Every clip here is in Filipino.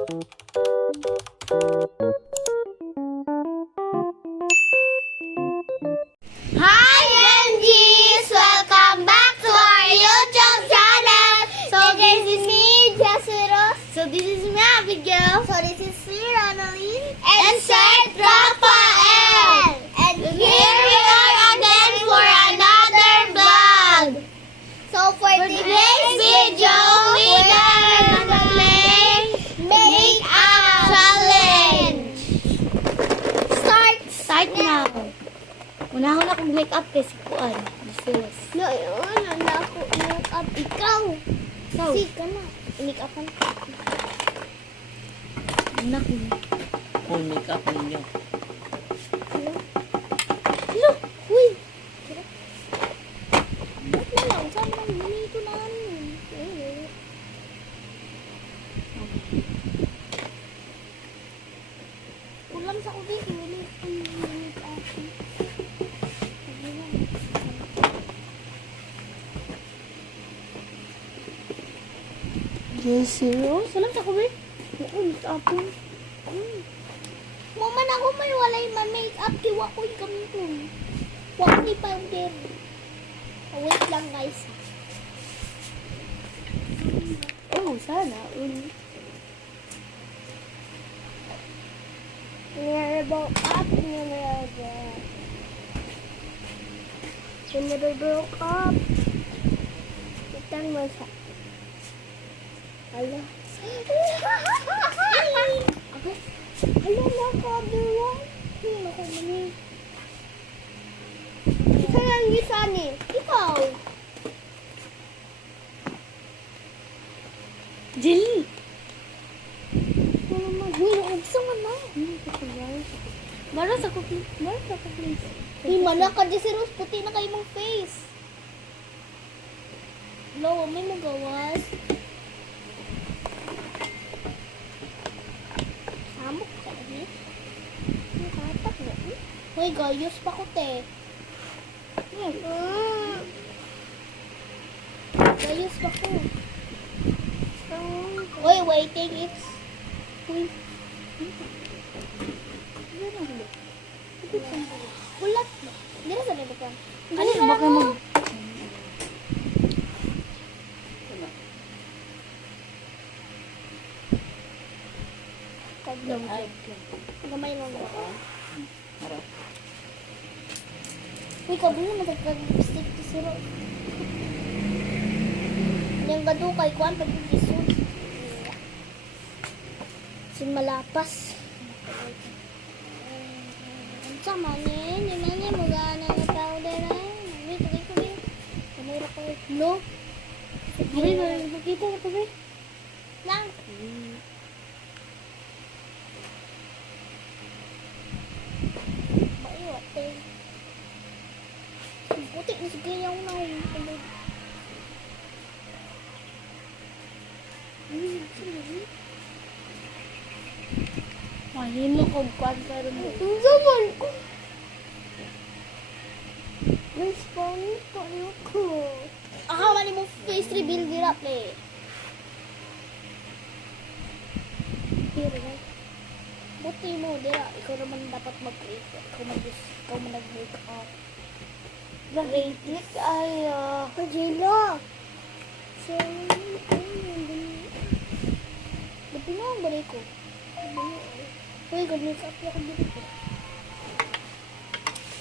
Hi Benjis! Welcome back to our YouTube channel. So this is me, Jessica. So this is me, Abigail. So this is me, Ronaldine. And Sir Rafael. And here we are again for another vlog. So for today's video, we're gonna play Make-up Challenge. Start now. Unahon ako make-up kasi kuan. Business. No, yun. Ako make-up. Ikaw. Si ka na. Make-upan ka. Anak mo. Kung make-up ninyo. Hello? Hello? Uy! Ba't na lang? Saan lang? Minito na namin. Ulam sa kubig. Ulit ang make-up. Zero? Salam sa kubig. Oo, make-upon. Mama na ako may walay ma-make-up. Kiwa ko yung kami ko. Wak ni powder. Oh, wait lang guys. Oh, sana. Never up, never broke up. Itang mo siya. Hala. Okay. Hala na ka, diwa. Hindi ako mani. Saan ang isa ni? Ikaw. Jelly! Ano naman? Hindi, gusto mo na. Mara sa cookie. Hindi, mana ka di si Rose. Puti na kayo mong face. Hello, may magawas. Samok ka ni. Nakatak na. Hoy, gayos pa ko, te. Gayos pa ko. Hoy, waiting. It's... Hoy. Bulat na. Hindi na sa lalakan. Ano ba kayo mag... Gamay lang ba? Uy, kabuhin mo nagkag-lipstick to si Rose. Yung gado kay Kwan pag Jesus. Sin malapas. Ang sama niya. Yung na niya magana na powder na. Wait, wait. Kamura ko. No? Ay, makita na pa ba? Lang. Baiwate. Putik na sige yung na. Mahimo ko kwan pero mo. Ang zaman ko. Respond ko ko. Akaw ni mo face reveal girap le. Buti mo dira, ikaw naman dapat mag-create. Ikaw man nag-make up. Nag-rate ay Pajelo. So, Dapat mo ang balik ko. Uy, mag-make up ako dito.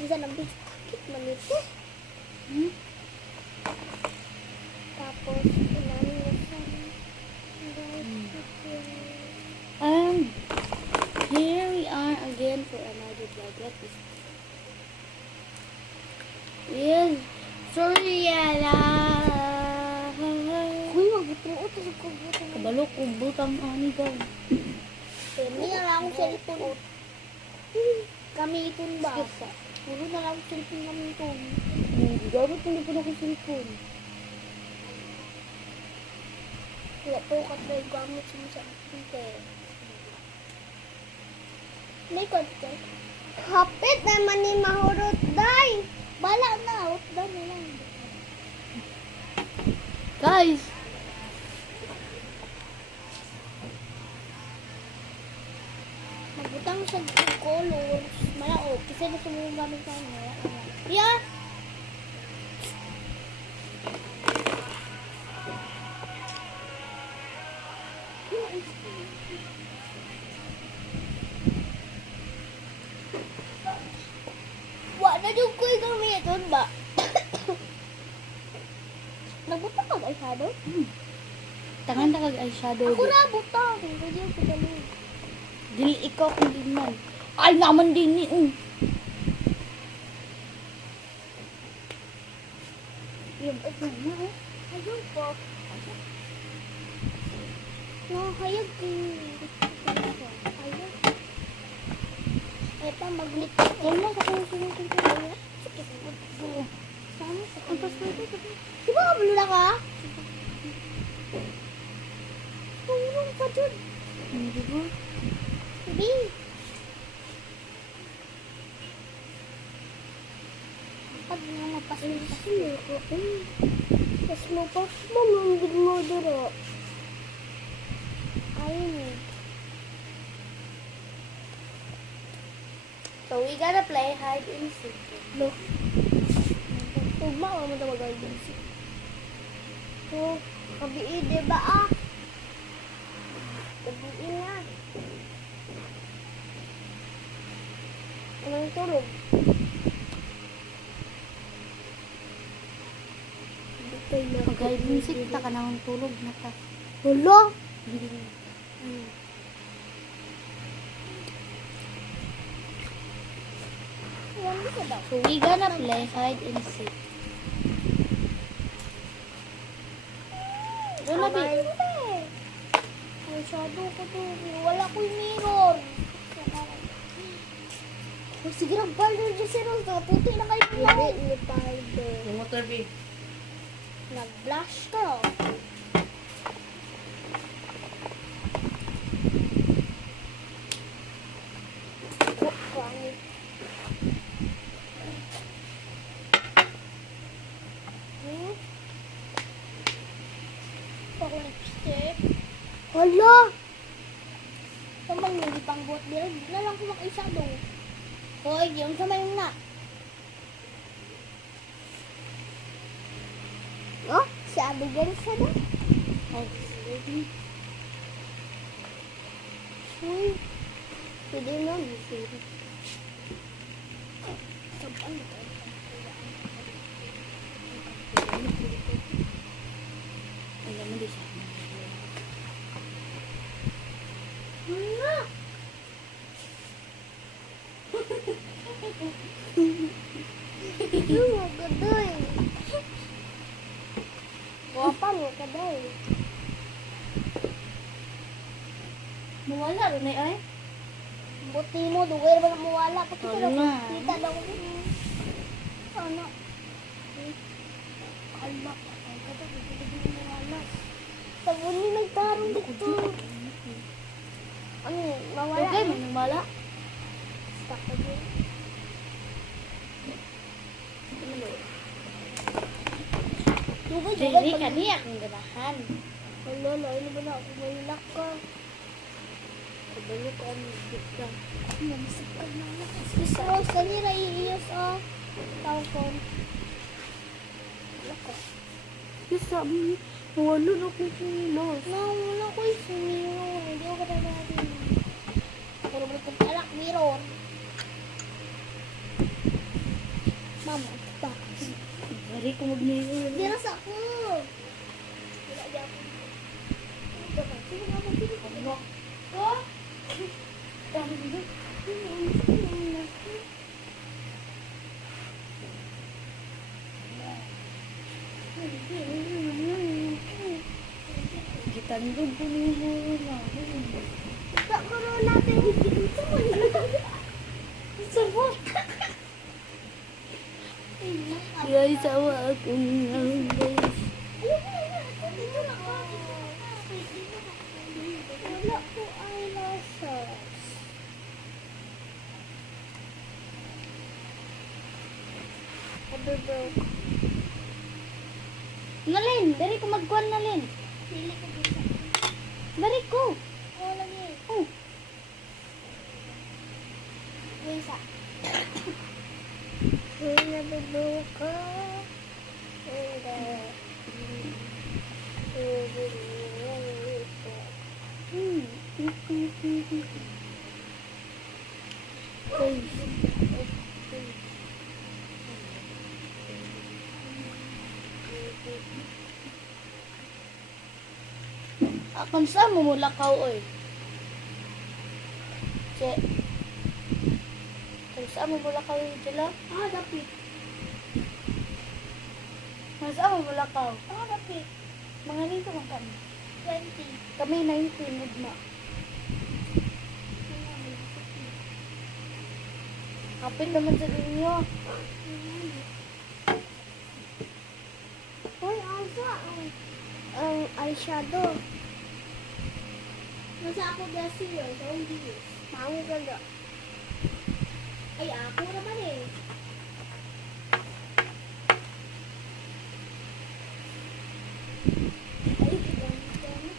Isa ng big pocket manito. Tapos, inamin na sa here we are again for another vlog. What is yes, sorry yala. Uy, magbutuot sa kubutan. Kabalo ko butang ani ka. Hindi na lang akong cellphone. Gamitin ba? Puro na lang akong cellphone gamitin. Gamit hindi po na ko cellphone. Wala po katay gamit sa computer. May konti. Kapit naman ni mahurot, day. Bala na, hurot na lang. Guys, Magbutang sa colors. Malaog. Kasi gusto mo yung gamit sa inyo. Yeah. Wa na yung ko'y gamiton ba? Nagbutang ka ay shadow? Tangan na kag eyeshadow. Ako na butang. Hindi ko galing. Dili ikaw kung di man. Ay naman din ni. Yung ayun po. Nakakayag ayun. Eto, maglit. Yan lang sa kanya sinusin ko na. Sama sa kampas ko ito. Di ba kabulula ka? Tulong pa dun. Hindi ba? Sabi. Pag namapas mo ko. Tapos mo pa. Mamanggid mo duro. Ayun eh. So we gotta play hide and seek. Look. Ugma mo na mag-hide and seek. So, kabiin, diba ah? Kabiin na. Anong tulog? Pag hide and seek, ta ka nang tulog na ta. Hulo? Ano ka daw? So we gonna play hide and seek. Doon na, Bi. Masyado ko to. Wala ko yung mirror. Oh, sige lang, powder dyan si Rose. Nakaputi na kayo ng light. Hindi, powder. Yung motor, Bi. Nag-blush ka. Oh, pangit. Hmm? Ako lipstick. Hala! Samang hindi pang buhat nila. Hindi na lang kumakisado. Hoy, yung sama yung na. Oh, si Abigail siya na. Oh, sorry. Uy, pwede na. Sabang ito. Alam mo, di siya. Nga! Ano mo kaday? Wapa mo kaday. Mawala rin ay. Buti mo, dugay ba na mawala? Pakita Oo daw. nga. Kita daw. Ano? Kalma. Ay, kada. Hindi mo mawala. Sabon ni nagtarong dito. Ano? Mawala? Okay, may namala. Stuck ka dyan. Dugay, dugay. Dili ka niya kung ganahan. Hala, lain na ba na ako mailak ka? Kabalo ko ang bit ka. Mamasip ka na ako. Miss Rose, kanira iiyos o. Telephone. Wala ko. Yes, sabi niya, nawala na akong kilos. Wala ko yung mirror. Hindi ko kada natin. Pero balik kong alak, mirror. Mama, ito pa. Bari ko mag-mirror. Hindi na sa ako. Wala di ako. Ito pa. Sino nga ba pinito? Ano? Oh? Gitandog ko niyo na. Tak karoon natin ito mo. Sabot. Guys, awa akong ang guys. Wala ko eyelashes. Abebe. Nalin, dari ko magkuhan nalin. Pili ko bisa. Dari ko. Oo lang eh. Oh. Buka. Akan sa mo mulakaw oy. Che. Kung saan mo mulakaw yung sila? Dapit. Kung saan mo mulakaw? Dapit. Mga nito kung kami. 20. Kami 19 mugma. Kapit naman sa ninyo. Uy, asa ang eyeshadow. Nasa ako gasi yun. So, hindi yun. Mango ganda. Ay, ako naman eh. Ay, gamit.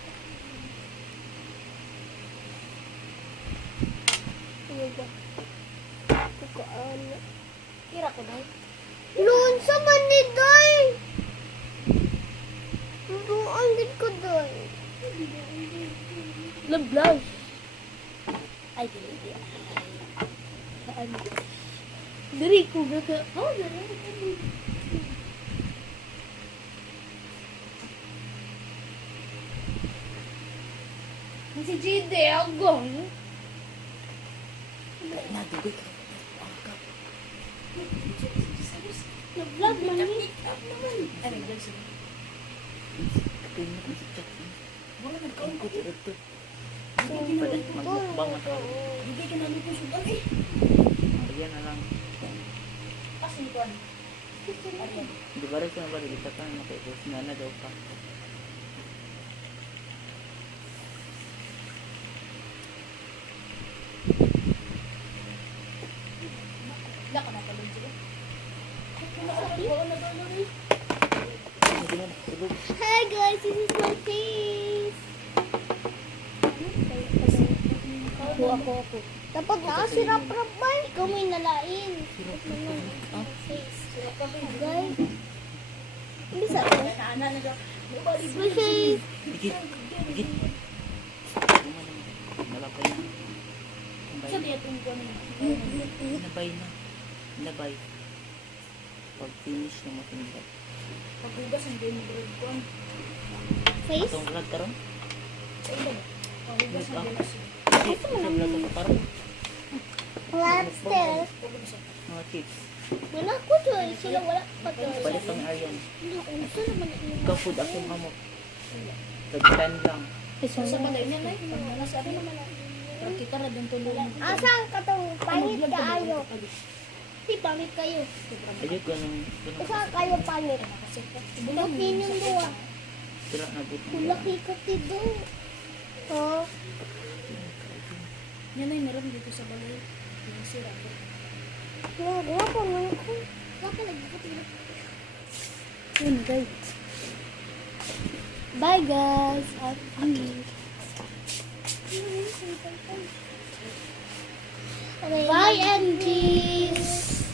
Ano ba? Kukaan. Kira ko na. Noon sa maniday. Doon din ko doon. Love blush. Ay, dili di. Saan? Diri ko gaka. Oh, dali. Si Jide, agong. Nadugay ka. Nag-vlog man ni. Ay, nag-vlog sila. Kapin mo kung si Jack. Wala nagkaungkot sa ito. Palit magbukbang at ako. Hindi ka nalito sudan eh. Ayan na lang. Asin ko ano? Di ba rin ko na ba dito ka? Nakipos na na daw pa. Wala ka na pala dito. Hindi na nakasubog. Hi guys, this is my face. Ako. Dapat na, sirap-rap ba? Ikaw may nalain. Ah, Face. Guys. Bisa ko. Ana na daw. My face. Higit. Higit. Nalapay na. Sa diya tong ko na. Nabay na. Nabay. Pag finish na mo tinilap. Pagbugas ang din bread ko. Face? Itong vlog karon. Pagbugas ang din. Hindi, sa vlog ako karon. Lobster. Mga chips. Wala ko to eh. Sila wala pa to. Balik pang Aryan. Gusto naman yun. Ikaw food ako mamok. Tag-10 lang. Sa balay na na. Nasa ano naman. Pero kita na din tulungan. Asan ka to? Pangit ka ayo. Si pangit kayo. Ayun, ganun. Isa kayo pangit. Laki yung dua. Sila na buto. Laki ka tido. Oh. Yan ay meron dito sa balay. Yung sira. Wala pa man ko. Wala lagi ko tido. Yun guys. Bye guys. Happy. Bye, and peace.